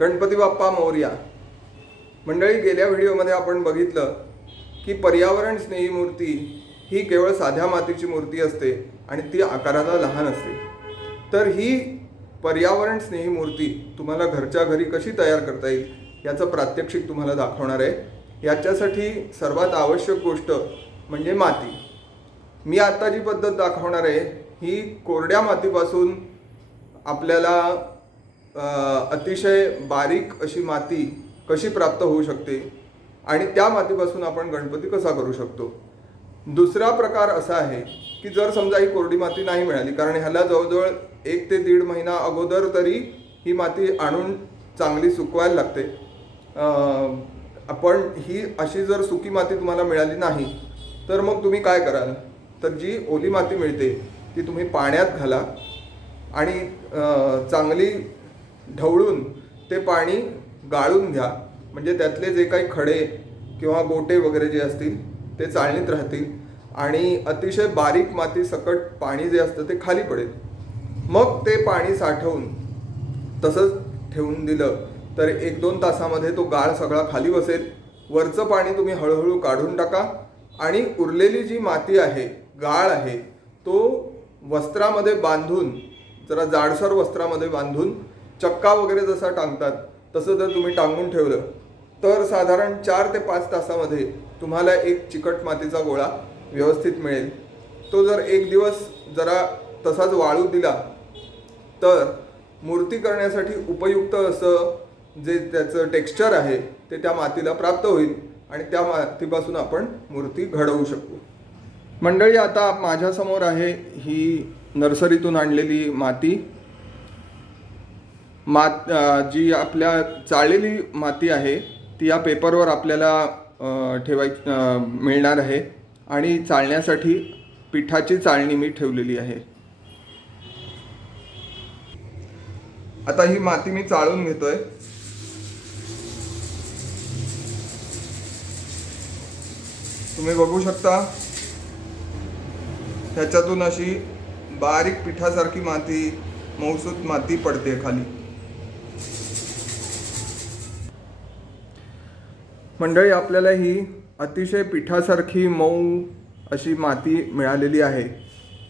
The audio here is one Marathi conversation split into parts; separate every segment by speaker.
Speaker 1: गणपती बाप्पा मोर्या. मंडळी गेल्या व्हिडिओमध्ये आपण बघितलं की पर्यावरण स्नेही मूर्ती ही केवळ साध्या मातीची मूर्ती असते आणि ती आकाराला लहान असते. तर ही पर्यावरण स्नेही मूर्ती तुम्हाला घरच्या घरी कशी तयार करता येईल याचं प्रात्यक्षिक तुम्हाला दाखवणार आहे. याच्यासाठी सर्वात आवश्यक गोष्ट म्हणजे माती. मी आत्ता जी पद्धत दाखवणार आहे ही कोरड्या मातीपासून आपल्याला अतिशय बारीक अशी माती कशी प्राप्त होऊ शकते? आणि त्या मातीपासून आपण गणपती कसा करू शकतो? दुसरा प्रकार असा आहे की जर समजा ही कोरडी माती नाही मिळाली कारण ह्याला जवळजवळ एक ते दीड महिना अगोदर तरी ही माती आणून चांगली सुकवायला लागते. आपण ही अशी जर सुकी माती तुम्हाला मिळाली नाही तर मग तुम्ही काय कराल? तर जी ओली माती मिळते ती तुम्ही पाण्यात घाला आणि चांगली ढवळून ते पाणी गाळून घ्या. म्हणजे त्यातले जे काही खडे किंवा गोटे वगैरे जे असतील ते चाळणीत राहतील आणि अतिशय बारीक माती सकट पाणी जे असतं ते खाली पडेल. मग ते पाणी साठवून तसंच ठेवून दिलं तर एक दोन तासामध्ये तो गाळ सगळा खाली बसेल. वरचं पाणी तुम्ही हळूहळू काढून टाका आणि उरलेली जी माती आहे गाळ आहे तो वस्त्रामध्ये बांधून जरा जाडसर वस्त्रामध्ये बांधून चक्का वगैरे जसा टांगतात तसं जर तुम्ही टांगून ठेवलं तर साधारण चार ते पाच तासामध्ये तुम्हाला एक चिकट मातीचा गोळा व्यवस्थित मिळेल. तो जर एक दिवस जरा तसाच वाळू दिला तर मूर्ती करण्यासाठी उपयुक्त असं जे त्याचं टेक्स्चर आहे ते त्या मातीला प्राप्त होईल आणि त्या मातीपासून आपण मूर्ती घडवू शकू. मंडळी आता माझ्यासमोर आहे ही नर्सरीतून आणलेली माती. मात जी आपल्या चाळलेली माती आहे ती या पेपरवर आपल्याला ठेवाय मिळणार आहे. आणि चाळण्यासाठी पिठाची चाळणी मी ठेवलेली आहे. आता ही माती मी चाळून घेतोय. तुम्ही बघू शकता ह्याच्यातून अशी बारीक पिठासारखी माती मौसूत माती पडते खाली. मंडळी आपल्याला ही अतिशय पिठासारखी मऊ अशी माती मिळालेली आहे.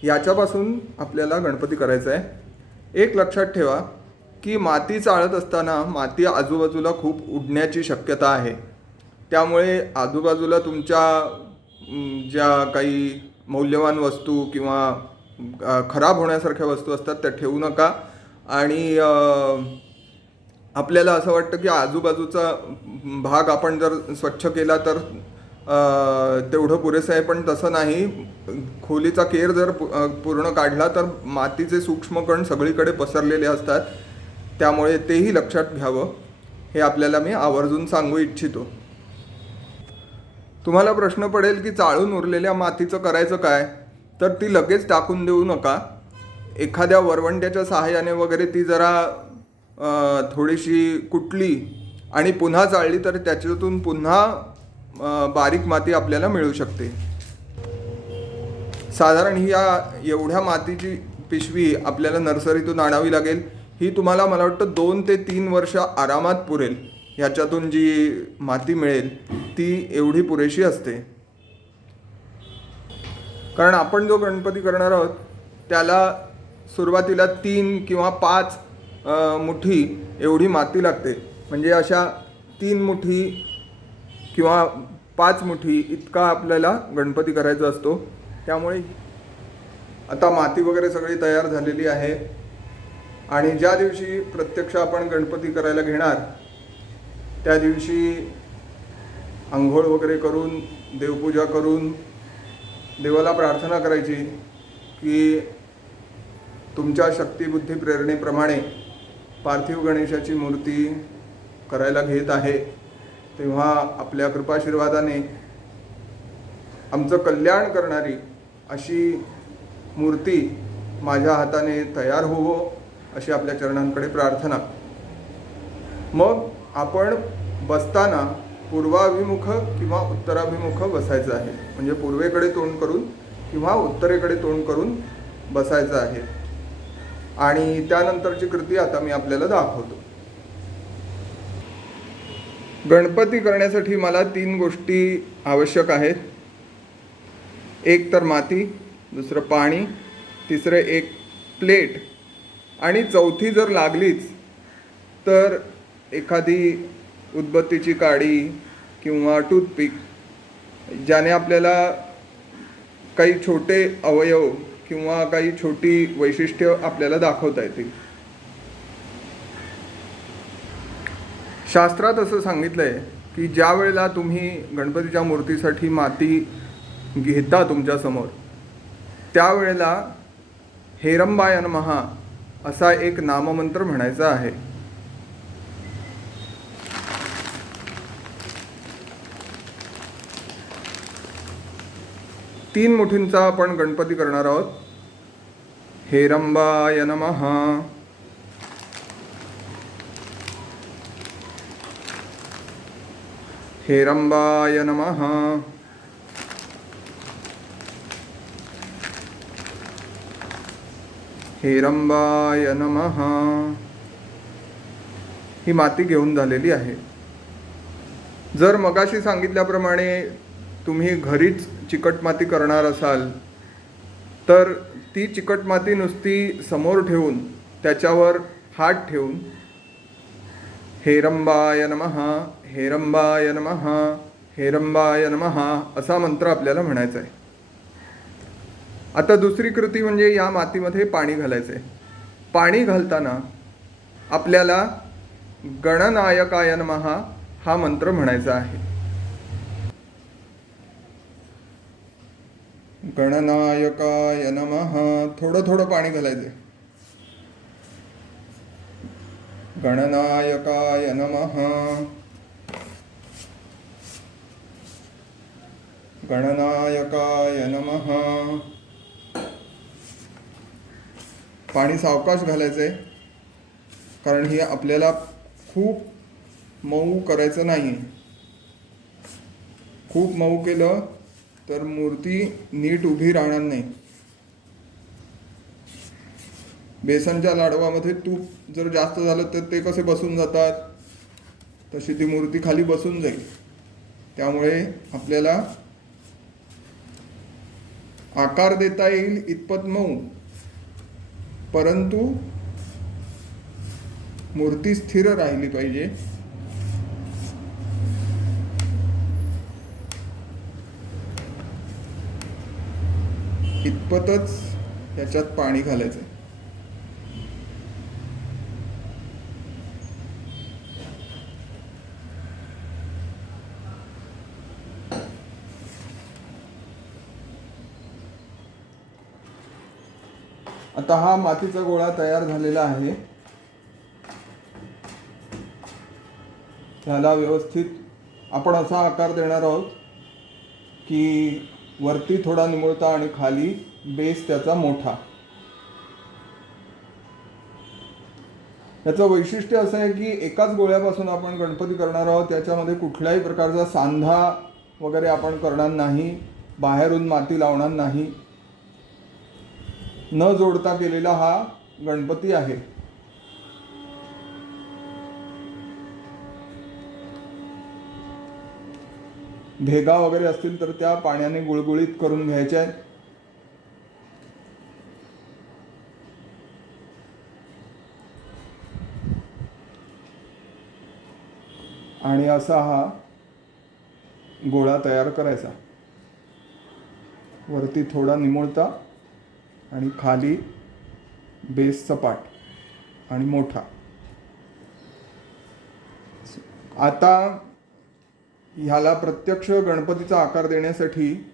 Speaker 1: याच्यापासून आपल्याला गणपती करायचा आहे. एक लक्षात ठेवा की माती चाळत असताना माती आजूबाजूला खूप उडण्याची शक्यता आहे. त्यामुळे आजूबाजूला तुमच्या ज्या काही मौल्यवान वस्तू किंवा खराब होण्यासारख्या वस्तू असतात त्या ठेवू नका. आणि आपल्याला असं वाटतं की आजूबाजूचा भाग आपण जर स्वच्छ केला तर तेवढं पुरेसं आहे पण तसं नाही. खोलीचा केर जर पूर्ण काढला तर मातीचे सूक्ष्म कण सगळीकडे पसरलेले असतात. त्यामुळे तेही लक्षात घ्यावं. हे आपल्याला मी आवर्जून सांगू इच्छितो. तुम्हाला प्रश्न पडेल की चाळून उरलेल्या मातीचं करायचं काय? तर ती लगेच टाकून देऊ नका. एखाद्या वरवंट्याच्या सहाय्याने वगैरे ती जरा थोडीशी कुटली आणि पुन्हा चाळली तर त्याच्यातून पुन्हा बारीक माती आपल्याला मिळू शकते. साधारण ही या एवढ्या मातीची पिशवी आपल्याला नर्सरीतून आणावी लागेल. ही तुम्हाला मला वाटतं दोन ते तीन वर्ष आरामात पुरेल. ह्याच्यातून जी माती मिळेल ती एवढी पुरेशी असते. कारण आपण जो गणपती करणार आहोत त्याला सुरुवातीला तीन किंवा पाच मुठी एवढी माती लागते. म्हणजे अशा तीन मुठी किंवा पाच मुठी इतका आपल्याला गणपती करायचा असतो. त्यामुळे आता माती वगैरे सगळी तयार झालेली आहे. आणि ज्या दिवशी प्रत्यक्ष आपण गणपती करायला घेणार त्या दिवशी आंघोळ वगैरे करून देवपूजा करून देवाला प्रार्थना करायची की तुमच्या शक्तिबुद्धी प्रेरणेप्रमाणे पार्थिव गणेशाची मूर्ती करायला घेत आहे. तेव्हा आपल्या कृपाशीर्वादाने आमचं कल्याण करणारी अशी मूर्ती माझ्या हाताने तयार होवो अशी आपल्या चरणांकडे प्रार्थना. मग आपण बसताना पूर्वाभिमुख किंवा उत्तराभिमुख बसायचं आहे. म्हणजे पूर्वेकडे तोंड करून किंवा उत्तरेकडे तोंड करून बसायचं आहे. आणि त्यानंतरची कृती आता मी आपल्याला दाखवतो. गणपती करण्यासाठी मला तीन गोष्टी आवश्यक आहेत. एक तर माती दुसरं पाणी तिसरं एक प्लेट. आणि चौथी जर लागलीच तर एखादी उदबत्तीची काडी किंवा टूथपिक ज्याने आपल्याला काही छोटे अवयव किंवा काही छोटी वैशिष्ट्य आपल्याला दाखवता येतील. शास्त्रात असं सांगितलं आहे की ज्या वेळेला तुम्ही गणपतीच्या मूर्तीसाठी माती घेता तुमच्यासमोर त्यावेळेला हेरंबायन महा असा एक नाममंत्र म्हणायचा आहे. तीन मुठींचा आपण गणपती करणार आहोत. हेरंबाय नमः. हेरंबाय नमः. हेरंबाय नमः. ही माती घेऊन झालेली आहे. जर मगाशी सांगितल्याप्रमाणे तुम्ही घरीच चिकट माती करणार असाल तर ती चिकट माती नुसती समोर ठेवून त्याच्यावर हात ठेवून हेरंबाय नमहा हेरंबाय नमहा हेरंबाय नमहा असा मंत्र आपल्याला म्हणायचा आहे. आता दुसरी कृती म्हणजे या मातीमध्ये पाणी घालायचं आहे. पाणी घालताना आपल्याला गणनायकाय नमहा हा मंत्र म्हणायचा आहे. गणनायकाय नम. थोडं थोडं पाणी घालायचं. गणनायकाय नम. गणनायकाय नम. पाणी सावकाश घालायचंय. कारण हे आपल्याला खूप मऊ करायचं नाही खूप मऊ केलं तर मूर्ती नीट उभी राहणार नाही. बेसनच्या लाडवामध्ये तूप जर जास्त झालं तर ते कसे बसून जातात? तशी ती मूर्ती खाली बसून जाईल. त्यामुळे आपल्याला आकार देता येईल इतपत मऊ. परंतु मूर्ती स्थिर राहिली पाहिजे. इतपतच याच्यात पाणी घालायचं आता हा मातीचा गोळा तयार झालेला आहे. त्याला व्यवस्थित आपण असा आकार देणार आहोत की वरती थोडा निमुळता आणि खाली बेस त्याचा मोठा. याचं वैशिष्ट्य असं आहे की एकाच गोळ्यापासून आपण गणपती करणार आहोत त्याच्यामध्ये कुठल्याही प्रकारचा सांधा वगैरे आपण करणार नाही बाहेरून माती लावणार नाही. न जोडता केलेला हा गणपती आहे. भेगा वगैरे असतील तर त्या पाण्याने गुळगुळीत करून घ्यायच्या आहेत. आणि असा हा गोळा तयार करायचा. वरती थोडा निमुळता आणि खाली बेस सपाट आणि मोठा. आता ह्याला प्रत्यक्ष गणपतीचा आकार देण्यासाठी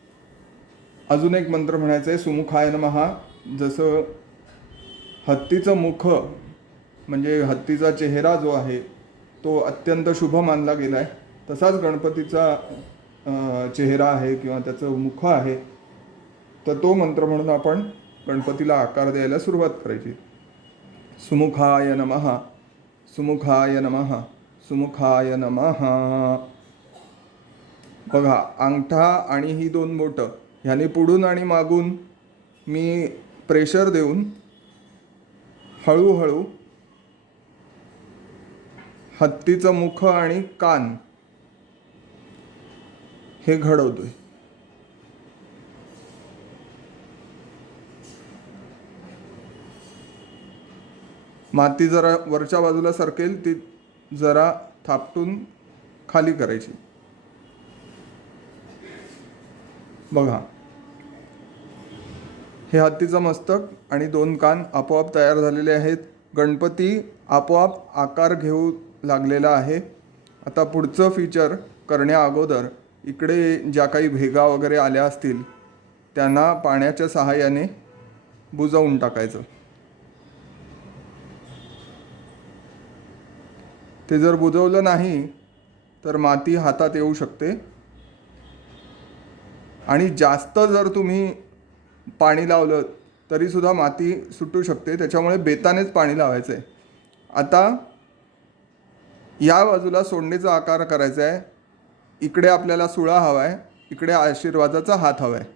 Speaker 1: अजून एक मंत्र म्हणायचं आहे सुमुखाय नमहा जसं हत्तीचं मुख म्हणजे हत्तीचा चेहरा जो आहे तो अत्यंत शुभ मानला गेला आहे तसाच गणपतीचा चेहरा आहे किंवा त्याचं मुख आहे तर तो मंत्र म्हणून आपण गणपतीला आकार द्यायला सुरुवात करायची. सुमुखाय नमः. सुमुखाय नमः. सुमुखाय नमः. बघा अंगठा आणि ही दोन बोटं ह्याने पुढून आणि मागून मी प्रेशर देऊन हळूहळू हत्तीचं मुख आणि कान हे घडवतोय. माती जरा वरच्या बाजूला सरकेल ती जरा थापटून खाली करायची. बघा. हे हत्तीचं मस्तक आणि दोन कान आपोआप तयार झालेले आहेत. गणपती आपोआप आकार घेऊ लागलेला आहे. आता पुढचं फीचर करण्या अगोदर इकडे ज्या काही भेगा वगैरे आल्या असतील त्यांना पाण्याच्या सहाय्याने बुजवून टाकायचं. ते जर बुजवलं नाही तर माती हातात येऊ शकते. आणि जास्त जर तुम्ही पाणी लावलं तरीसुद्धा माती सुटू शकते. त्याच्यामुळे बेतानेच पाणी लावायचं आहे आता या बाजूला सोंडीचा आकार करायचा आहे इकडे आपल्याला सुळा हवा आहे इकडे आशीर्वादाचा हात हवा आहे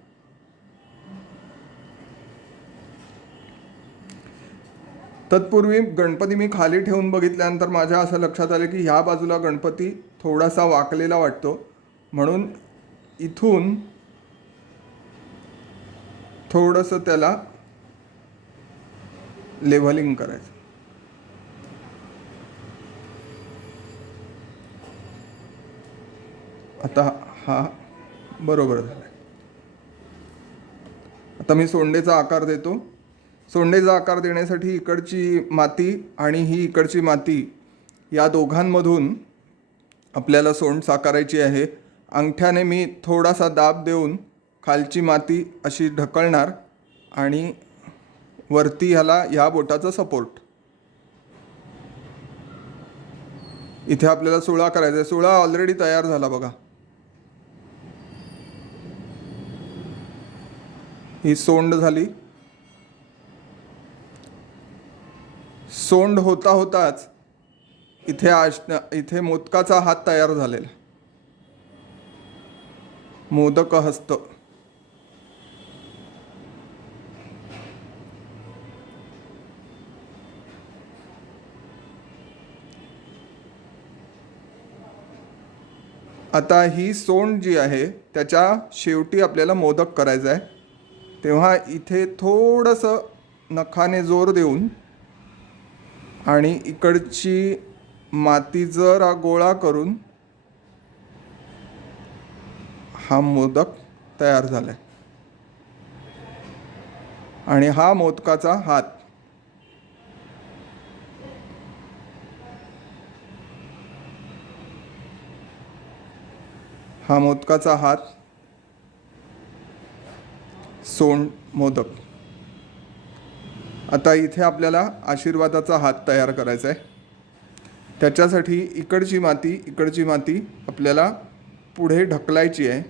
Speaker 1: तत्पूर्वी गणपती मी खाली ठेवून बघितल्यानंतर माझ्या असं लक्षात आलं की ह्या बाजूला गणपती थोडासा वाकलेला वाटतो. म्हणून इथून थोडंसं त्याला लेव्हलिंग करायचं. आता हा बरोबर झाला. आता मी सोंडेचा आकार देतो. सोंडेचा आकार देण्यासाठी इकडची माती आणि ही इकडची माती या दोघांमधून आपल्याला सोंड साकारायची आहे. अंगठ्याने मी थोडासा दाब देऊन खालची माती अशी ढकलणार आणि वरती ह्याला ह्या बोटाचा सपोर्ट इथे आपल्याला सुळा करायचा आहे सुळा ऑलरेडी तयार झाला बघा. ही सोंड झाली. सोंड होता होताच इथे आश इथे मोदकाचा हात तयार झालेला. मोदक हस्त आता ही सोंड जी आहे त्याच्या शेवटी आपल्याला मोदक करायचा आहे. तेव्हा इथे थोडंसं नखाने जोर देऊन आणि इकडची माती जरा गोळा करून हा मोदक तयार झाला आहे आणि हा मोदकाचा हात हा मोदकाचा हात. सोंड मोदक. आता इथे आपल्याला आशीर्वादाचा हात तयार करायचा आहे त्याच्यासाठी इकडची माती इकडची माती आपल्याला पुढे ढकलायची आहे.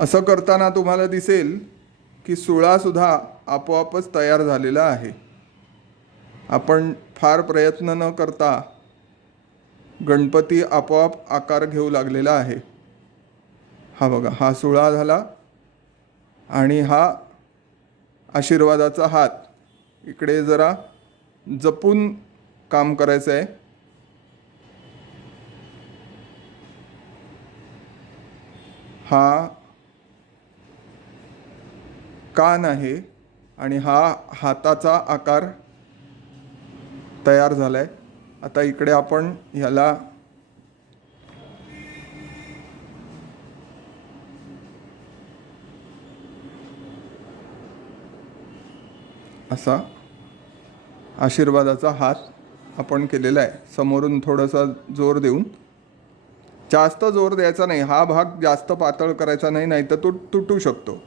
Speaker 1: असं करताना तुम्हाला दिसेल की सुळासुद्धा आपोआपच तयार झालेला आहे. आपण फार प्रयत्न न करता गणपती आपोआप आकार घेऊ लागलेला आहे. हा बघा हा सुळा झाला आणि हा आशीर्वादाचा हात इकडे जरा जपून काम करायचं आहे. हा कान आहे आणि हा हाताचा आकार तयार झाला आहे आता इकडे आपण ह्याला असा आशीर्वादाचा हात आपण केलेला आहे. समोरून थोडासा जोर देऊन. जास्त जोर द्यायचा नाही. हा भाग जास्त पातळ करायचा नाही नाही तर तो तुटू शकतो.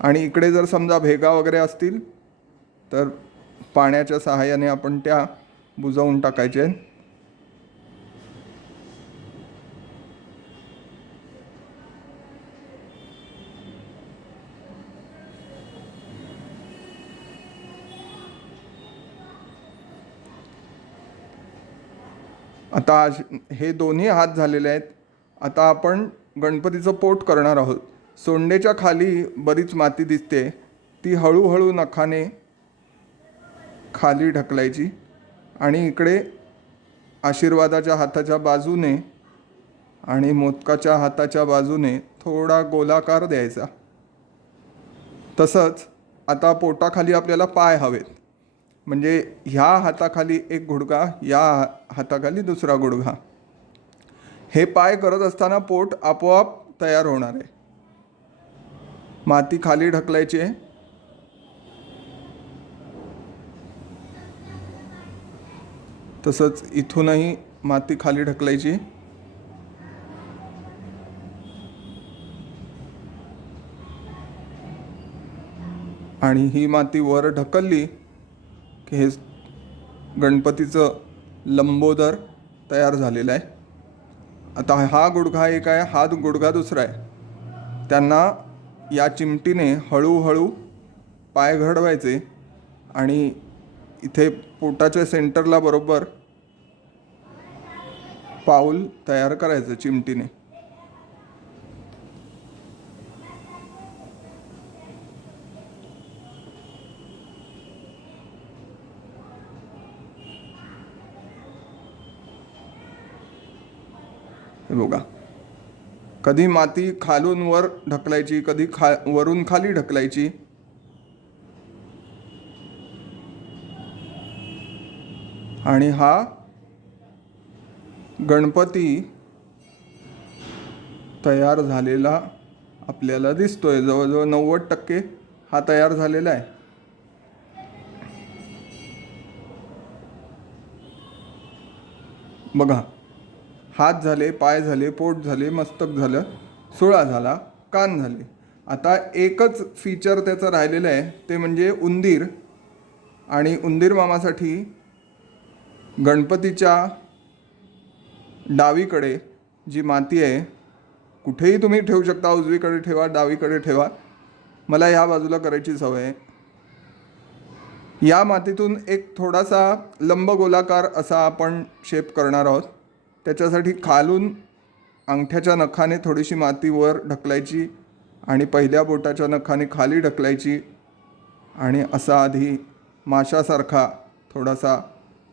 Speaker 1: आणि इकडे जर समजा भेगा वगैरे असतील तर पाण्याच्या सहाय्याने आपण त्या बुजवून टाकायचे. आता आज हे दोन्ही हात झालेले आहेत. आता आपण गणपतीचं पोट करणार आहोत. सोंडेच्या खाली बरीच माती दिसते. ती हळूहळू नखाने खाली ढकलायची आणि इकडे आशीर्वादाच्या हाताच्या बाजूने आणि मोदकाच्या हाताच्या बाजूने थोडा गोलाकार द्यायचा. तसंच आता पोटाखाली आपल्याला पाय हवेत. म्हणजे ह्या हाताखाली एक गुडघा या हाताखाली दुसरा गुडघा. हे पाय करत असताना पोट आपोआप तयार होणार आहे. माती खाली ढकलायची आहे. तसंच इथूनही माती खाली ढकलायची. आणि ही माती वर ढकलली की हे गणपतीचं लंबोदर तयार झालेलं आहे. आता हा गुडघा एक आहे हा गुडघा दुसरा आहे. त्यांना या चिमटीने हळूहळू पाय घडवायचे आणि इथे पोटाच्या सेंटरला बरोबर पाऊल तयार करायचं चिमटीने. हे बघा. कधी माती खालून वर ढकलायची कधी खा वरून खाली ढकलायची आणि हा गणपती तयार झालेला आपल्याला दिसतोय. जवळजवळ नव्वद टक्के हा तयार झालेला आहे. बघा हात झाले पाय झाले पोट झाले मस्तक झालं सुळा झाला कान झाले. आता एकच फीचर त्याचं राहिलेलं आहे ते म्हणजे उंदीर. आणि उंदीर मामासाठी गणपतीच्या डावीकडे जी माती आहे कुठेही तुम्ही ठेवू शकता उजवीकडे ठेवा डावीकडे ठेवा. मला ह्या बाजूला करायची सवय आहे. या मातीतून एक थोडासा लंबगोलाकार असा आपण शेप करणार आहोत. त्याच्यासाठी खालून अंगठ्याच्या नखाने थोडीशी माती वर ढकलायची आणि पहिल्या बोटाच्या नखाने खाली ढकलायची आणि असा आधी माशासारखा थोडासा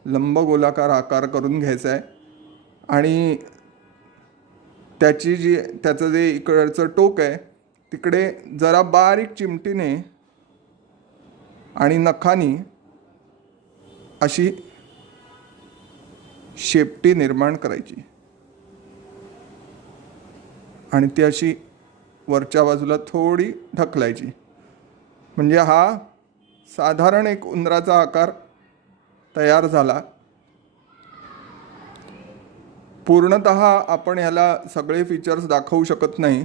Speaker 1: लंबगोलाकार आकार करून घ्यायचा आहे. आणि त्याची जी त्याचं जे इकडचं टोक आहे तिकडे जरा बारीक चिमटीने आणि नखानी अशी शेपटी निर्माण करायची. आणि ती अशी वरच्या बाजूला थोडी ढकलायची. म्हणजे हा साधारण एक उंदराचा आकार तयार झाला. पूर्णत आपण ह्याला सगळे फीचर्स दाखवू शकत नाही.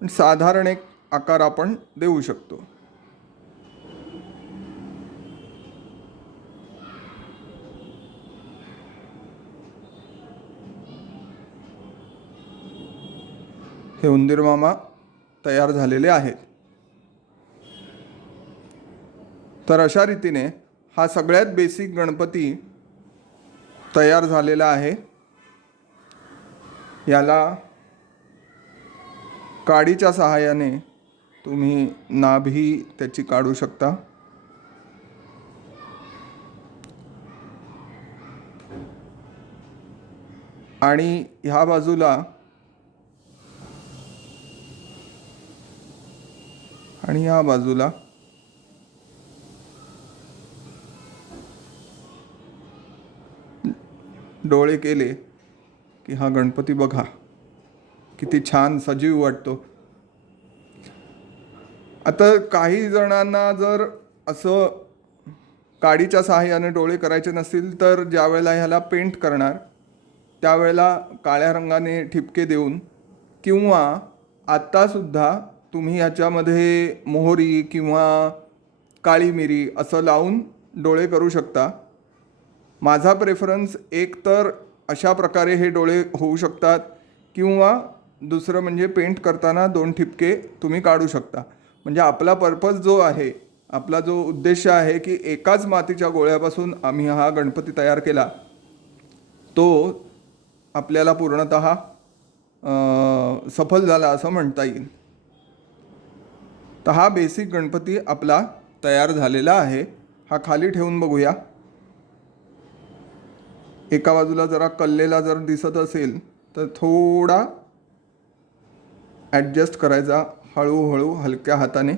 Speaker 1: पण साधारण एक आकार आपण देऊ शकतो. हे उंदीर मामा तयार झालेले आहेत. तर अशा रीतीने हा सगळ्यात बेसिक गणपती तयार झालेला आहे. याला काडीच्या सहाय्याने तुम्ही नाभी त्याची काढू शकता. आणि ह्या बाजूला आणि ह्या बाजूला डोळे केले की हा गणपती बघा. किती छान सजीव वाटतो. आता काही जणांना जर असं काडीच्या सहाय्याने डोळे करायचे नसतील तर ज्यावेळेला ह्याला पेंट करणार त्यावेळेला काळ्या रंगाने ठिपके देऊन किंवा आत्तासुद्धा तुम्ही ह्याच्यामध्ये मोहरी किंवा काळी मिरी असं लावून डोळे करू शकता. माझा प्रेफरन्स एक तर अशा प्रकारे हे डोळे होऊ शकतात किंवा दुसरं म्हणजे पेंट करताना दोन ठिपके तुम्ही काढू शकता. म्हणजे आपला पर्पज जो आहे आपला जो उद्देश आहे की एकाच मातीच्या गोळ्यापासून आम्ही हा गणपती तयार केला तो आपल्याला पूर्णत सफल झाला असं म्हणता येईल. तर हा बेसिक गणपती आपला तयार झालेला आहे. हा खाली ठेवून बघूया. एका बाजूला जरा कल्लेला जर दिसत असेल तर थोडा ॲडजस्ट करायचा हळूहळू हलक्या हाताने.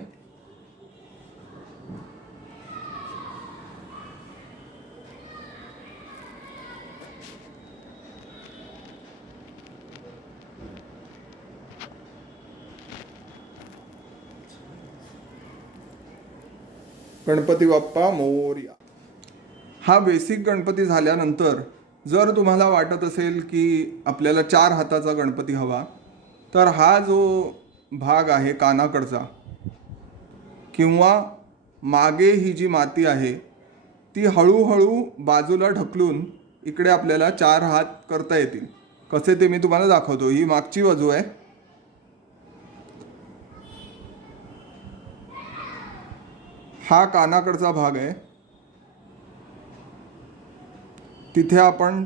Speaker 1: गणपती बाप्पा मोर्या. हा बेसिक गणपती झाल्यानंतर जर तुम्हाला वाटत असेल की आपल्याला चार हाताचा गणपती हवा तर हा जो भाग आहे कानाकडचा किंवा मागे ही जी माती आहे ती हळूहळू बाजूला ढकलून इकडे आपल्याला चार हात करता येतील. कसे ते मी तुम्हाला दाखवतो. ही मागची बाजू आहे. हा कानाकडचा भाग आहे. तिथे आपण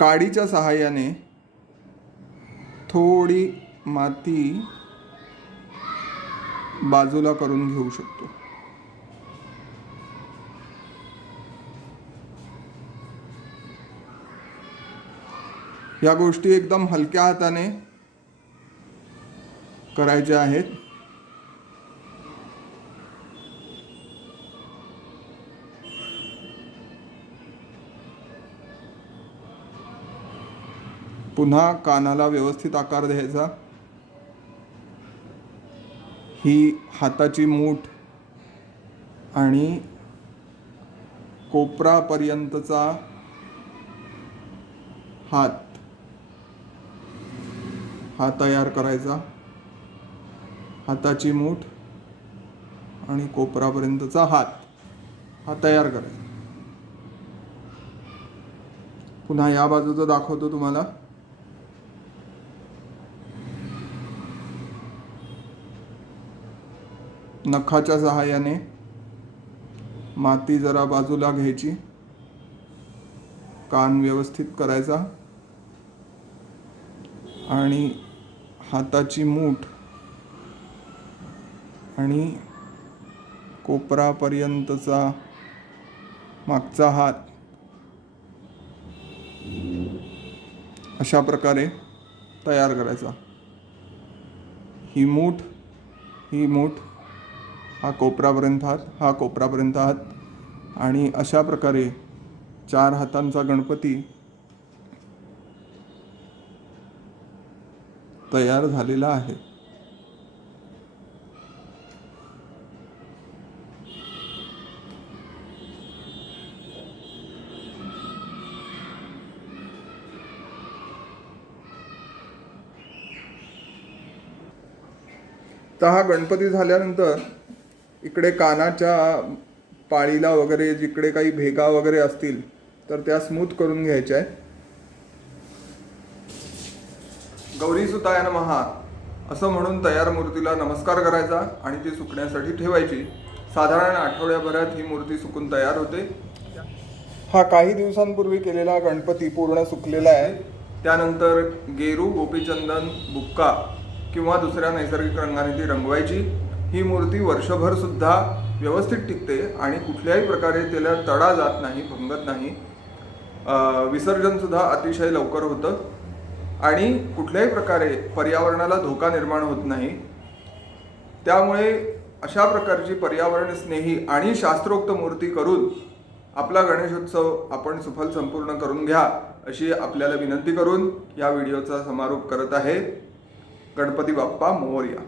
Speaker 1: काडीच्या सहाय्याने थोडी माती बाजूला करून घेऊ शकतो. या गोष्टी एकदम हलक्या हाताने करायच्या आहेत. पुन्हा कानाला व्यवस्थित आकार द्यायचा. ही हाताची मूठ आणि कोपरापर्यंतचा हात. हा तयार करायचा. हाताची मूठ आणि कोपरापर्यंतचा हात. हा तयार करायचा. पुन्हा या बाजूचं दाखवतो तुम्हाला. नखाच्या सहाय्याने माती जरा बाजूला घ्यायची. कान व्यवस्थित करायचा. आणि हाताची मूठ आणि कोपरापर्यंतचा मागचा हात अशा प्रकारे तयार करायचा. ही मूठ ही मूठ हा कोपरापर्यंत हात हा कोपरापर्यंत हात आणि अशा प्रकारे चार हातांचा गणपती तयार झालेला आहे. तर हा गणपती झाल्यानंतर इकडे कानाच्या पाळीला वगैरे जिकडे काही भेगा वगैरे असतील तर त्या स्मूथ करून घ्यायच्या आहे गौरी सुताय महा असं म्हणून तयार मूर्तीला नमस्कार करायचा आणि ती सुकण्यासाठी ठेवायची. साधारण आठवड्याभरात ही मूर्ती सुकून तयार होते. हा काही दिवसांपूर्वी केलेला गणपती पूर्ण सुकलेला आहे. त्यानंतर गेरू गोपीचंदन बुक्का किंवा दुसऱ्या नैसर्गिक रंगाने ती रंगवायची. ही मूर्ती वर्षभर सुद्धा व्यवस्थित टिकते आणि कुठल्याही प्रकारे त्याला तडा जात नाही भंगत नाही. विसर्जनसुद्धा विसर्जन सुद्धा अतिशय लवकर होतं आणि कुठल्याही प्रकारे पर्यावरणाला धोका निर्माण होत नाही. त्यामुळे अशा प्रकारची पर्यावरण स्नेही आणि शास्त्रोक्त मूर्ती करून आपला गणेशोत्सव आपण सुफल संपूर्ण करून घ्या अशी आपल्याला विनंती करून या व्हिडिओचा समारोप करत आहे गणपती बाप्पा मोरया.